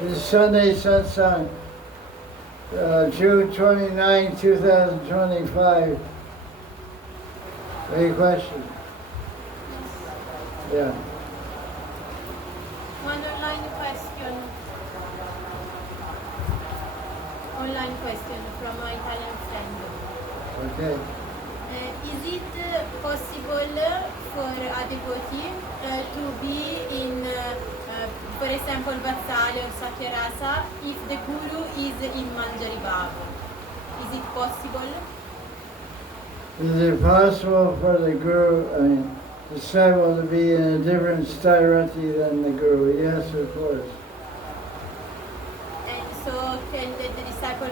This Sunday Satsang, June 29, 2025. Any questions? Yeah. One online question. Online question from my Italian friend. Okay. Is it possible for a devotee to be in, for example, Vatsala or Satya Rasa if the guru is in Manjari Bhav? Is it possible? Is it possible for the guru, disciple to be in a different sthairati than the guru? Yes, of course. And so can the disciple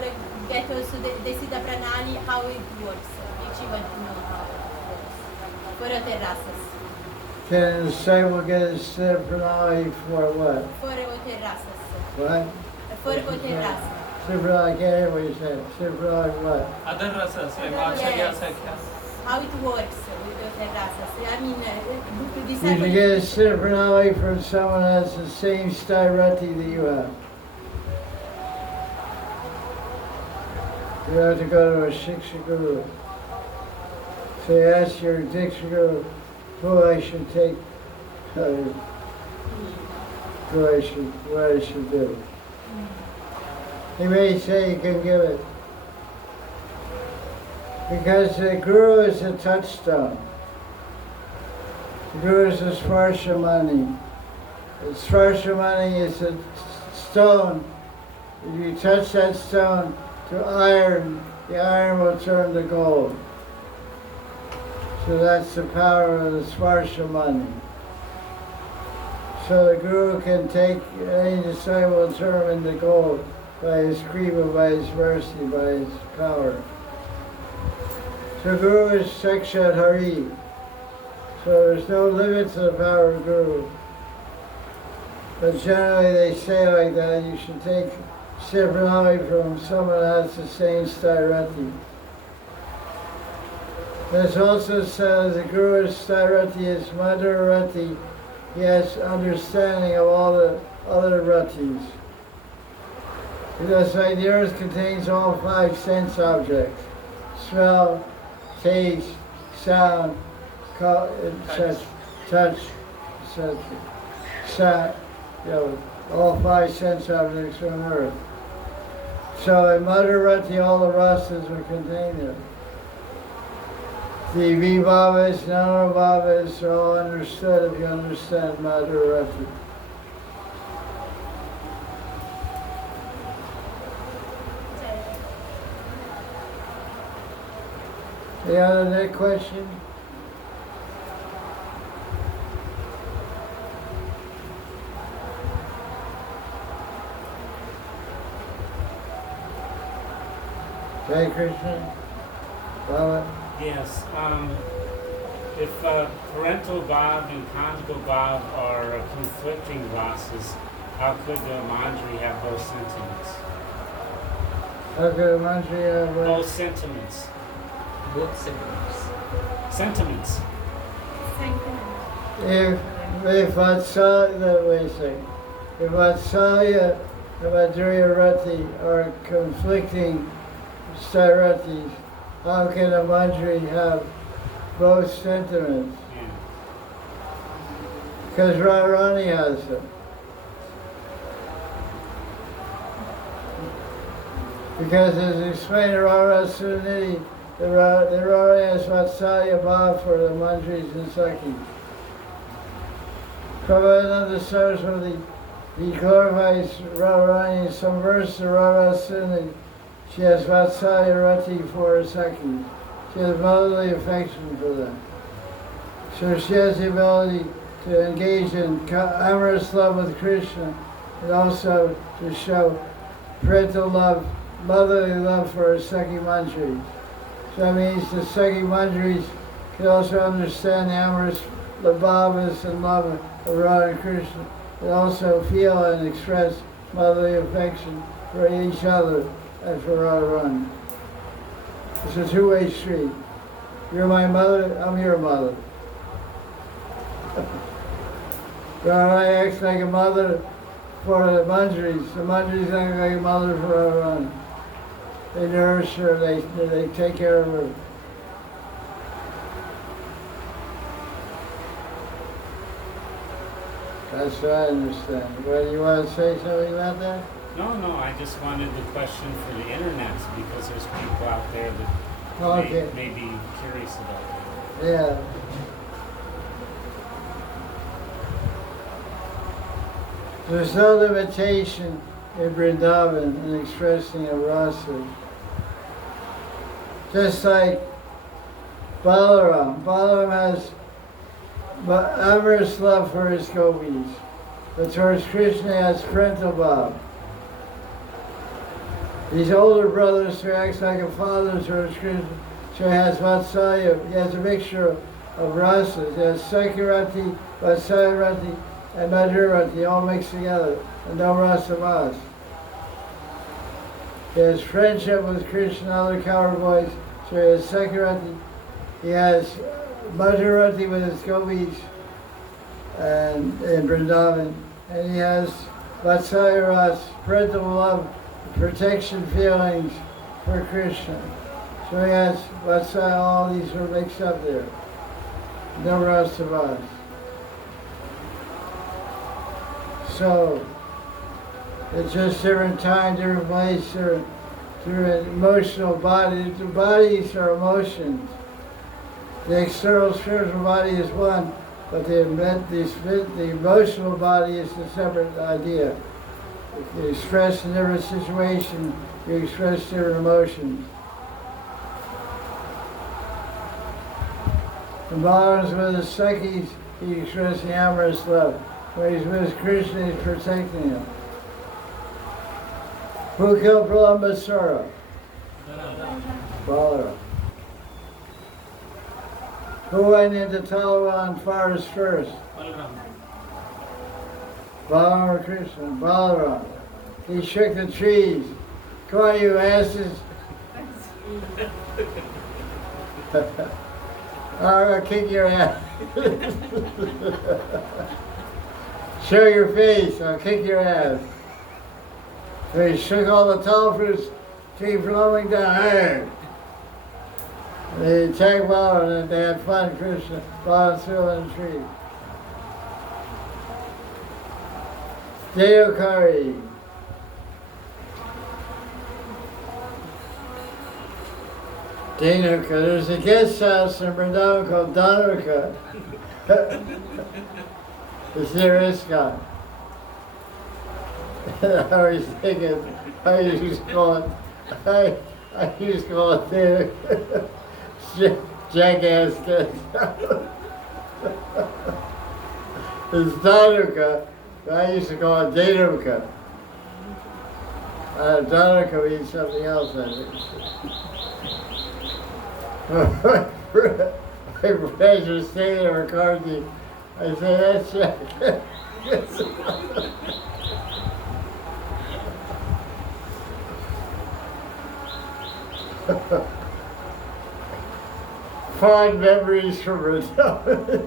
get also the Siddha Pranali, how it works? If you want to know how it works. For other rasas. Can a disciple get a Siddha Pranali for what? For other rasas. What? For other rasas. Siddha Pranali, I can't hear what you said. Siddha Pranali what? Other rasas, like Yes. Sakya. How it works with other rasas. I mean, the You disciple... can get a Siddha Pranali from someone who has the same sthairati that you have. You have to go to a Shiksha Guru. So you ask your Diksha Guru who I should take, what I should do. He may say you can give it. Because the Guru is a touchstone. The Guru is a Svarshamani. The Svarshamani is a stone. If you touch that stone to iron, the iron will turn to gold. So that's the power of the Svarshamani. So the Guru can take any disciple and turn him into gold by his kripa, by his mercy, by his power. So Guru is Sakshat Hari. So there's no limit to the power of Guru. But generally they say like that, you should take Siddha Pranali from someone that has the same sthairati. There's also said the Guru's sthairati is Madhurati. He has understanding of all the other ratis. Because like the earth contains all 5 sense objects: smell, taste, sound, touch, etc. Sound, all 5 sense objects on earth. So in Madhurati, all the rasas are contained there. The vibhavas, nanobhavas are all understood if you understand Madhurati. Any other question? Jai Krishna? Baba? Yes. If parental bhav and conjugal bhav are conflicting rasas, how could the manjari have both sentiments? How could a manjari have Both sentiments. Both sentiments. Sentiments. If Vatsalya, wait a second. If Vatsalya and Madhurya Rati are conflicting sthairatis, how can a manjari have both sentiments? Yeah. Because Radharani has them. Because as explained in Radha Suniti, the Radharani has Vatsalya Bhav for the manjaris and sakis. Prabhupada Saraswati, he glorifies Radharani in some verse of Radha Suniti. She has Vatsalya Rati for her sakis. She has motherly affection for them. So she has the ability to engage in amorous love with Krishna and also to show parental love, motherly love for her Sakhi Manjaris. So that means the Sakhi Manjaris can also understand the amorous bhavas and love of Radha and Krishna and also feel and express motherly affection for each other and for Radharani. It's a two-way street. You're my mother, I'm your mother. Radharani acts like a mother for the Manjaris. The Manjaris are like a mother for Radharani. They nourish her, they take care of her. That's what I understand. Well, you want to say something about that? No, I just wanted the question for the internet because there's people out there that Okay. may be curious about it. Yeah. There's no limitation in Vrindavan in expressing a rasa. Just like Balaram. Balaram has amorous love for his gopis, but towards Krishna he has parental bhav. These older brothers who acts like a father towards Krishna, so he has Vatsalya, he has a mixture of rasas. He has Sakirati, Vatsalyarati, and Madhurati all mixed together, and no rasa vas. He has friendship with Krishna and other coward boys, so he has Sakirati. He has Madhurati with his gopis and in Vrindavan, and he has Vatsalya, parental love, protection feelings for Krishna. So he has Vatsalya, all these are mixed up there. No rasa vas. So it's just different time, different place, different emotional body. The bodies are emotions. The external spiritual body is one, but the emotional body is a separate idea. If you express in different situations, you express different emotions. When Balaram's with his Sakhis, he expresses amorous love. When he's with Krishna, he's protecting him. Who killed Pralambasura? Balaram. Who went into Talawan forest first? Balaram or Krishna? Balaram. He shook the trees. Come on, you asses. I'll kick your ass. Show your face, I'll kick your ass. So he shook all the tall fruits, came flowing down. Hey! They attacked Balaram and they had fun, Krishna. Balaram threw on the tree. Deokari. Dhanuka. There's a guest house in Vrindavan called Dhanuka. It's near ISKCON. I was thinking, I used to call it there. Jackass guest house. It's Dhanuka. I used to call it Dhanuka. Dhanuka means something else, I think. My friends were staying there in McCarthy. I said, that's Jack. Fond memories from Vrindavan.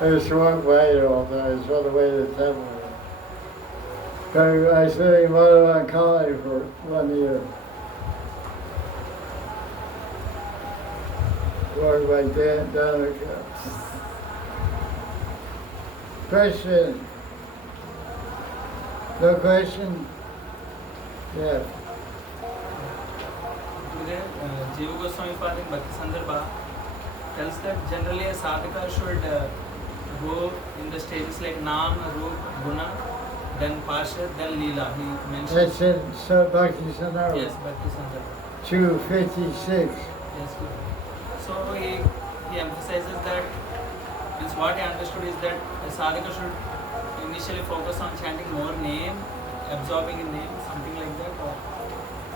I used to walk by it all the time. I saw the way to the temple. I stayed in Madan Colony for 1 year. Walked by Dhanuka. Question? No question? Yeah. Today, Jiva Goswami Pad in Bhakti Sandarbha tells that generally a sadhaka should go in the stages like Nam, Roop, Guna, then Pasha, then Leela. He mentions. That's in Bhakti Sandarbha. Yes, Bhakti Sandarbha. 256. Yes, good. So he emphasizes that means what he understood is that a sadhaka should initially focus on chanting more name, absorbing in name, something like that, or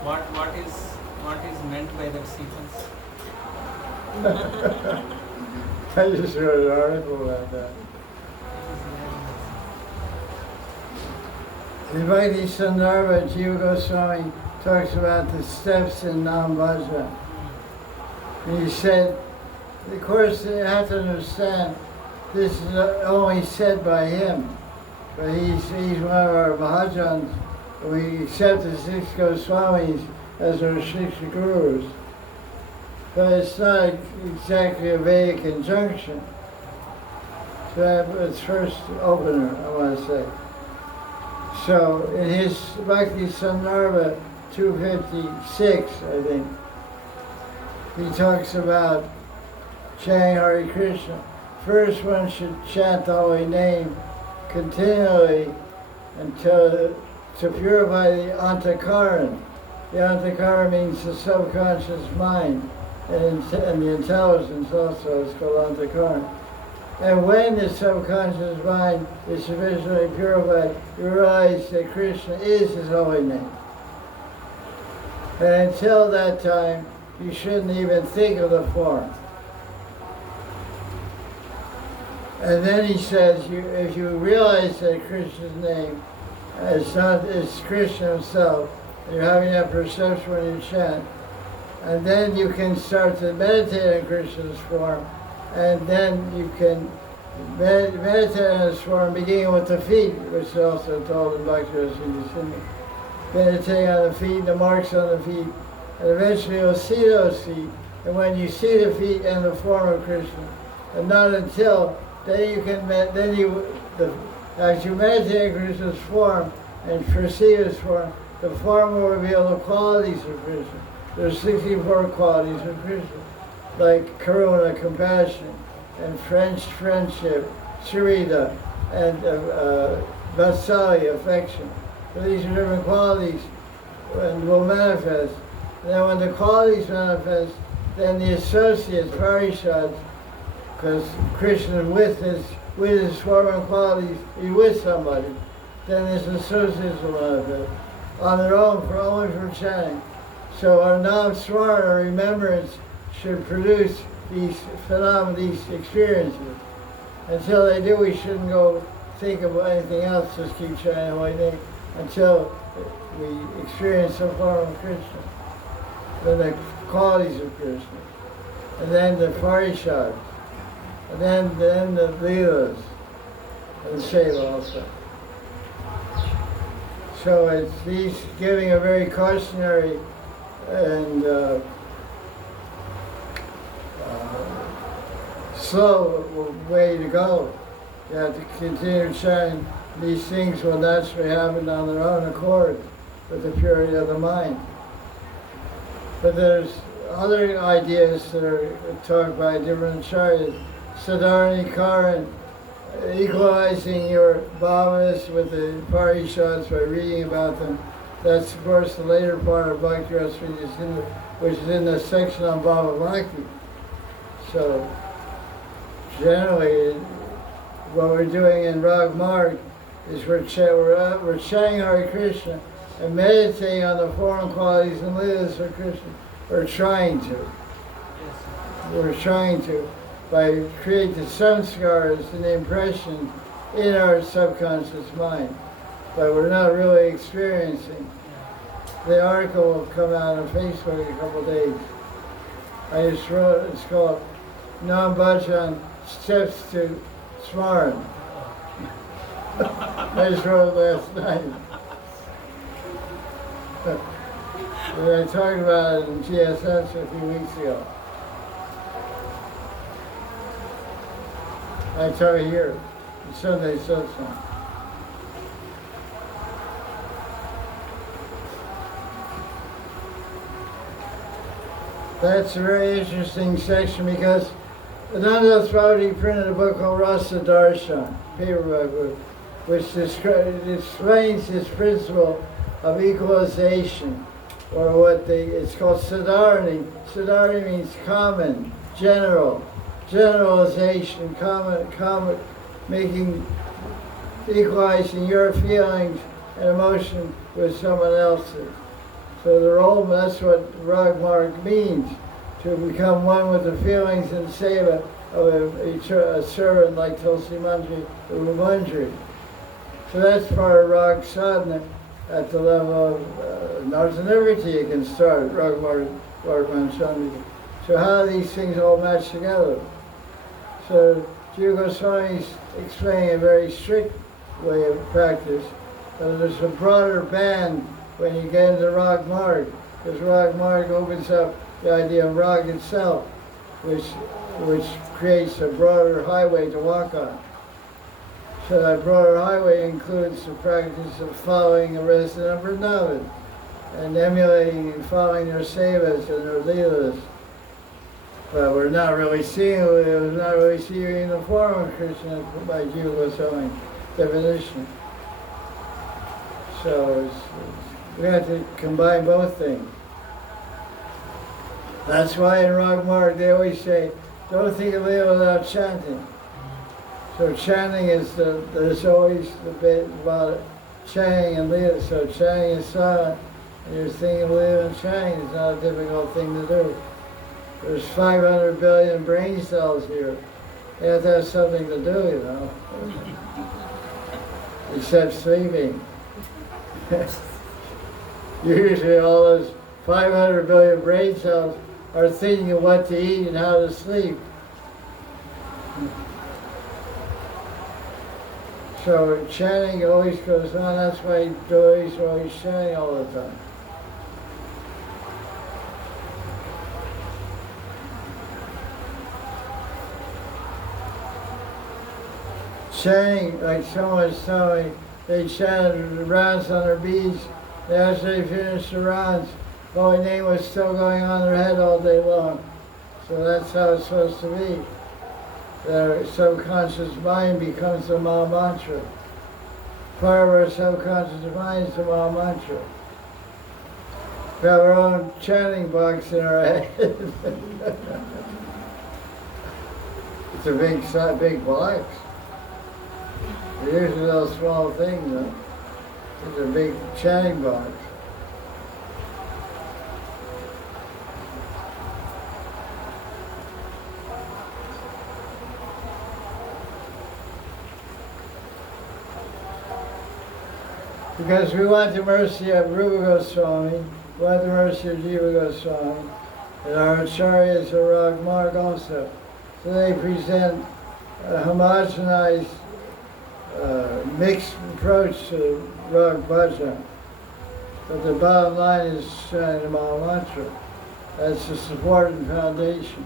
what is meant by that sequence? I just wrote an article about that. In Bhakti Sandarbha, Jiva Goswami talks about the steps in Nam Bhajan. And he said, of course, you have to understand this is only said by him. But he's one of our Mahajans. We accept the 6 Goswamis as our 6 gurus. But it's not exactly a Vedic injunction. So it's first opener, I want to say. So in his Bhakti Sandarbha 256, I think, he talks about chanting Hare Krishna. First one should chant the holy name continually until to purify the antakaran. The antakaran means the subconscious mind, and the intelligence also is called antakaran. And when the subconscious mind is sufficiently purified, you realize that Krishna is his holy name. And until that time, you shouldn't even think of the form. And then he says, if you realize that Krishna's name is Krishna himself, and you're having that perception when you chant, and then you can start to meditate on Krishna's form, and then you can meditate on his form, beginning with the feet, which is also told in Bhakti Rasamrita. Meditating on the feet, the marks on the feet, and eventually you'll see those feet. And when you see the feet and the form of Krishna, and not until then you can, as you meditate on Krishna's form and perceive his form, the form will reveal the qualities of Krishna. There's 64 qualities of Krishna, like karuna, compassion, and friendship, charita, and vatsalya, affection. So these are different qualities and will manifest. And then when the qualities manifest, then the associates, parishads, because Krishna with his form and qualities, he's with somebody, then his associates will manifest on their own, only for chanting. So our nam smarana, our remembrance, should produce these phenomena, these experiences. Until they do, we shouldn't go think about anything else, just keep chanting holy name until we experience some form of Krishna. Then the qualities of Krishna. And then the parishads. And then the leelas. And the seva also. So he's giving a very cautionary and slow way to go. You have to continue chanting. These things will naturally happen on their own accord with the purity of the mind. But there's other ideas that are taught by different acharyas. Sadharnikaran, equalizing your bhavas with the parishads by reading about them. That's, of course, the later part of Bhakti Rasamrita, which is in the section on Bhava Bhakti. So, generally, what we're doing in Rag Marg is we're chanting Hare Krishna and meditating on the form qualities and leelas of Krishna. We're trying to. We're trying to, by creating the samskaras and the impression in our subconscious mind. But we're not really experiencing. The article will come out on Facebook in a couple of days. I just wrote, it's called Nam Bhajan Steps to Smaran. I just wrote it last night. I talked about it in GSS a few weeks ago. I tell you here, in Sunday Satsang. That's a very interesting section because Ananda Swami printed a book called Rasa Darshan, paperback book, which explains this principle of equalization, or it's called sadharani. Sadharani means common, general, generalization, common, equalizing your feelings and emotion with someone else's. So the role, that's what Rag Marg means, to become one with the feelings and seva of a servant like Tulsi Manjari or Manjari. So that's part of Rag Sadhana at the level of Narsanavritti you can start, Rag Marg, So how do these things all match together? So Jiva Goswami is explaining a very strict way of practice, but there's a broader band when you get into Rag Marg, because Rag Marg opens up the idea of Rag itself, which creates a broader highway to walk on. So that broader highway includes the practice of following a resident of Vrindavan and emulating and following their sevas and their leelas. But we're not really seeing it, we're not really seeing the form of Krishna by Jiva Goswami's definition. So we have to combine both things. That's why in Rag Marg they always say, don't think of Leela without chanting. So chanting is there's always the bit about chanting and Leela. So chanting is silent, and you're thinking of Leela and chanting is not a difficult thing to do. There's 500 billion brain cells here. They have to have something to do, you know, except sleeping. Usually all those 500 billion brain cells are thinking of what to eat and how to sleep. So chanting always goes on, that's why devotees are always chanting all the time. Chanting, like someone was telling me, they chanted the rounds on their beads, and after they finished the rounds, Holy Name was still going on their head all day long. So that's how it's supposed to be. Their subconscious mind becomes the Maha Mantra. Part of our subconscious mind is the Maha Mantra. We have our own chanting box in our head. It's a big box. They're usually those small things, though. It's a big chanting box. Because we want the mercy of Rupa Goswami, we want the mercy of Jiva Goswami, and our acharyas are Rag Marg also. So they present a homogenized, mixed approach to Rag Bhajan. But the bottom line is chanting the Maha Mantra. That's the support and foundation.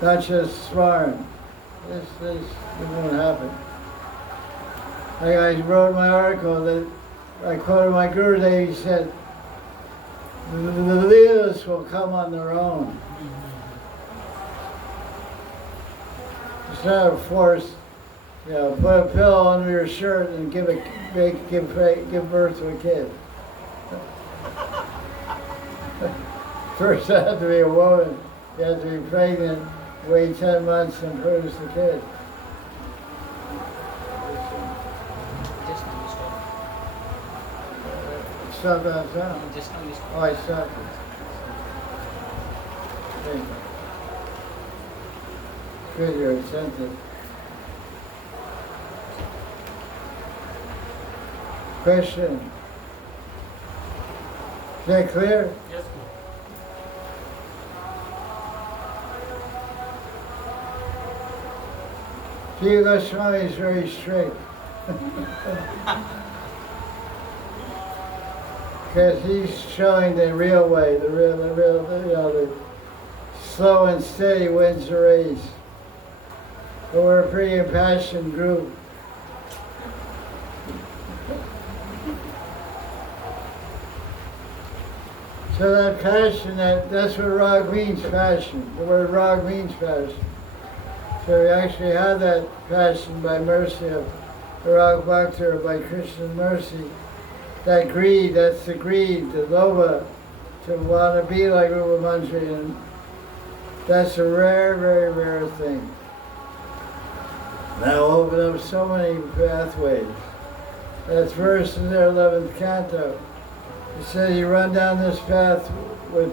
Not just svarim. This won't happen. Like I wrote in my article that I quoted my Gurudev, he said, the leelas will come on their own. It's not a force, you know, put a pillow under your shirt and give birth to a kid. First you have to be a woman, you have to be pregnant, wait 10 months and produce a kid. Stop that sound. Oh, I stopped it. Thank you. Good, you're attentive. Question. Is that clear? Yes, Jiva Goswami is very strict. Because he's showing the real way, the real, you know, the slow and steady wins the race. But we're a pretty impassioned group. So that passion, that's what Rag means, passion. The word Rag means passion. So we actually have that passion by mercy of the Rag Bhakti, or by Krishna's mercy. That greed, that's the greed, the lobha, to want to be like Rupa Mantri, and that's a rare, very rare thing. Now open up so many pathways. That's verse in their 11th canto. He said you run down this path with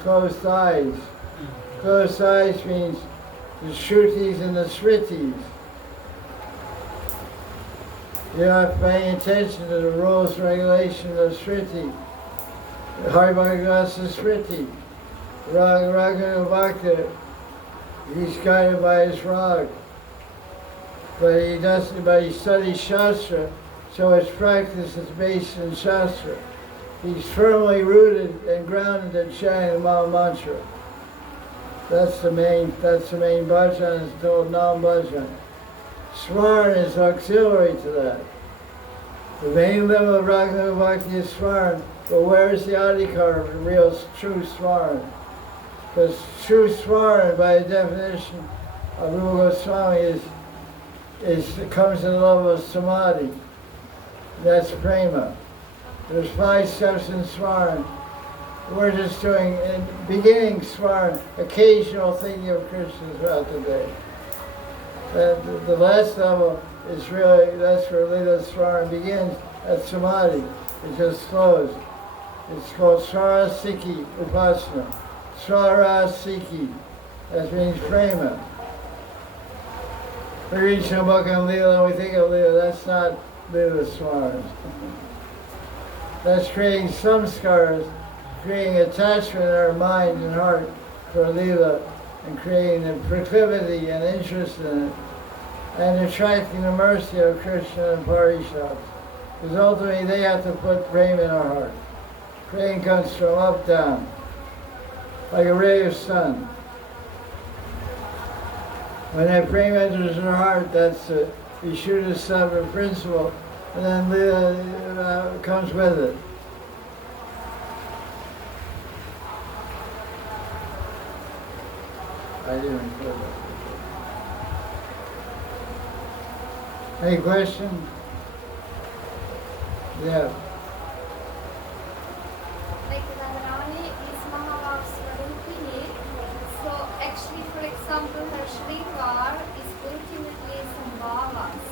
closed eyes. Closed eyes means the Shrutis and the Smritis. You're not paying attention to the rules and regulations of Smriti. Hari Katha Smriti. Raga Bhakti. He's guided by his rag. But he doesn't, but he studies Shastra, so his practice is based in Shastra. He's firmly rooted and grounded in chanting the Maha Mantra. That's the main bhajan, it's called Nam-bhajan. Smaran is auxiliary to that. The main level of Raghunath Bhakti is Smaran, but where's the Adhikar, the real true Smaran? Because true Smaran, by definition of Rupa Goswami, comes to the level of Samadhi. That's Prema. There's 5 steps in Smaran. We're just doing, in beginning Smaran, occasional thinking of Krishna throughout the day. The last level is really, that's where Lila Smaran begins, at Samadhi. It just flows. It's called Swarasiki Upasana. Swarasiki. That means Prema. We read some book on Lila and we think of Lila, that's not Lila Smaran. That's creating samskaras, creating attachment in our mind and heart for Leela, and creating a proclivity and interest in it, and attracting the mercy of Krishna and Parishads. Because ultimately they have to put prema in our heart. Prema comes from up down, like a ray of sun. When that prema enters our heart, that's the Vishuddha Sattva principle, and then Leela comes with it. I didn't record that. Any question? Yeah. Like Radharani is Mahabhav's Swarupini. So actually, for example, her Shrivar is ultimately Sambhavas.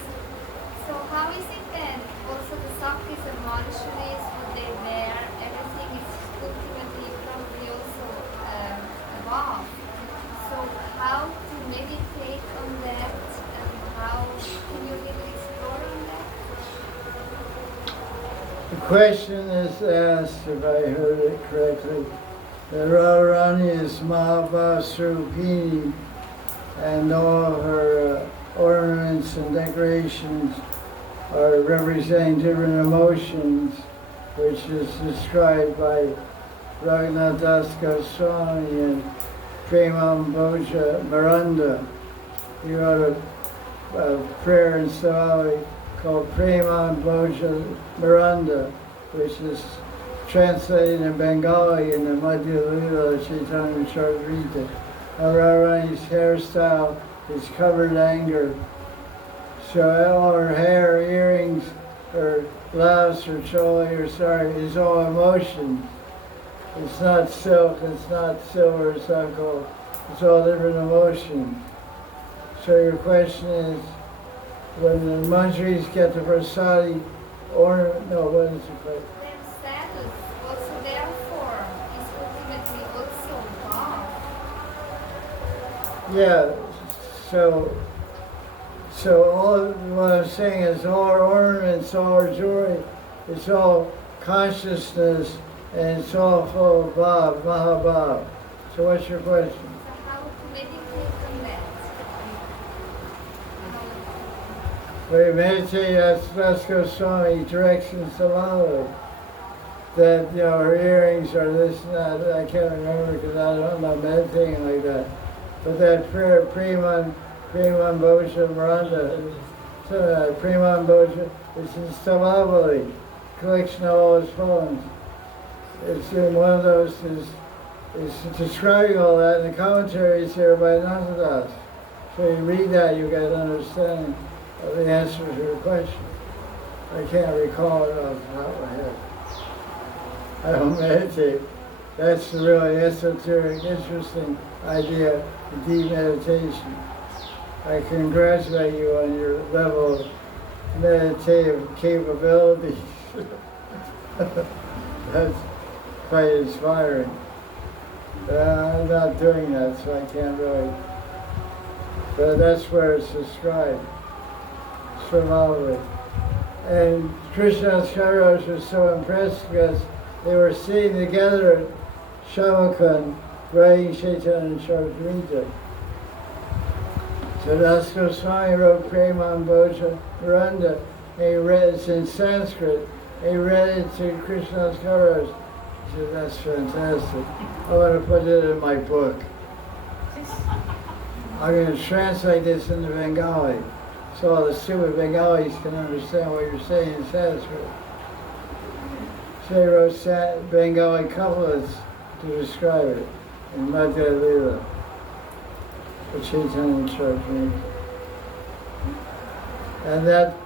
So how is it then? Also the Saktis and Manishwaris, what they wear, everything is ultimately probably also above. So how to meditate on that and how can you really explore on that? The question is asked, if I heard it correctly, that Radharani is Mahabhava Swarupini, and all of her ornaments and decorations are representing different emotions, which is described by Raghunath Das Goswami and Premamboja Miranda. He wrote a prayer in Somali called Premamboja Miranda, which is translated in Bengali in the Madhya Lila Chaitanya Charitamrita. Radharani's hairstyle is covered anger. So all her hair, earrings, her blouse, her choli, her sari is all emotion. It's not silk, it's not silver, it's not gold. It's all different emotions. So your question is, when the manjaris get the prasadi ornament, no, what is the question? Their status, also their form, is ultimately also God. Yeah, so all what I'm saying is all our ornaments, all our jewelry, it's all consciousness, and it's all full of Bhav, Mahabhav. So what's your question? So how to meditate on that? We meditate, that's Goswami directs in Samala. That, you know, her earrings are this and that. I can't remember because I'm not meditating like that. But that prayer, Preman Bhoja Miranda, Preman Bhoja, is in Stavavali, collection of all his poems. It's in one of those, is describing all that, and the commentary is here by Nanadas. So you read that, you get an understanding of the answer to your question. I can't recall it off the top of my head. I don't meditate. That's the really esoteric, interesting idea of deep meditation. I congratulate you on your level of meditative capabilities. That's quite inspiring. I'm not doing that, so I can't really. But that's where it's described. Srimali. And Krishna's Kairos was so impressed because they were sitting together at Shamakun writing Chaitanya Charitamrita. So Das Goswami wrote Preman Bhoja Randa. He read it's in Sanskrit. He read it to Krishna's Karas. He said, that's fantastic. I want to put it in my book. I'm going to translate this into Bengali so all the stupid Bengalis can understand what you're saying in Sanskrit. So he wrote Bengali couplets to describe it in Madhya Lila, which Chaitanya Church means. And that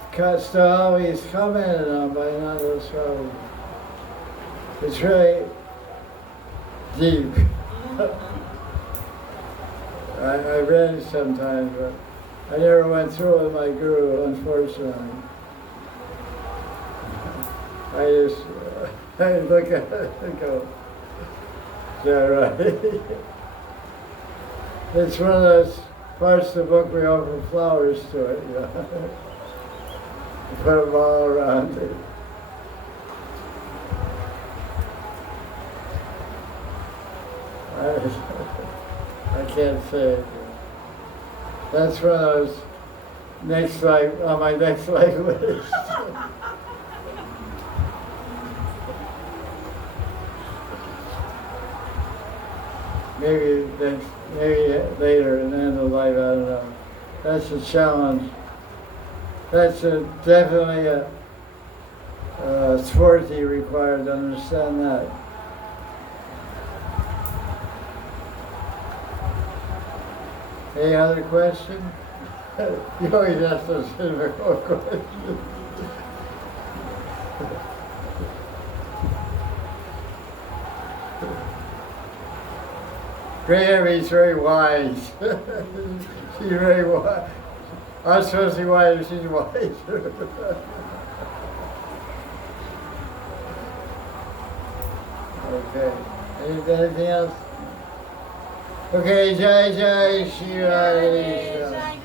style is commented on by Nanda Swami. It's really deep. I read it sometimes, but I never went through it with my guru, unfortunately. I just I look at it and go, is that right? It's one of those parts of the book we offer flowers to it, you know. Put them all around it. I can't say it. That's one of those next life, on my next life list. Maybe later in the end of life, I don't know. That's a challenge. That's definitely a swarty required to understand that. Any other question? You always ask those difficult questions. Graham, very wise. She's very wise. I'm supposed to be wise, she's wise. Okay. Anything else? Okay, Jaya Jaya Sri Radhe.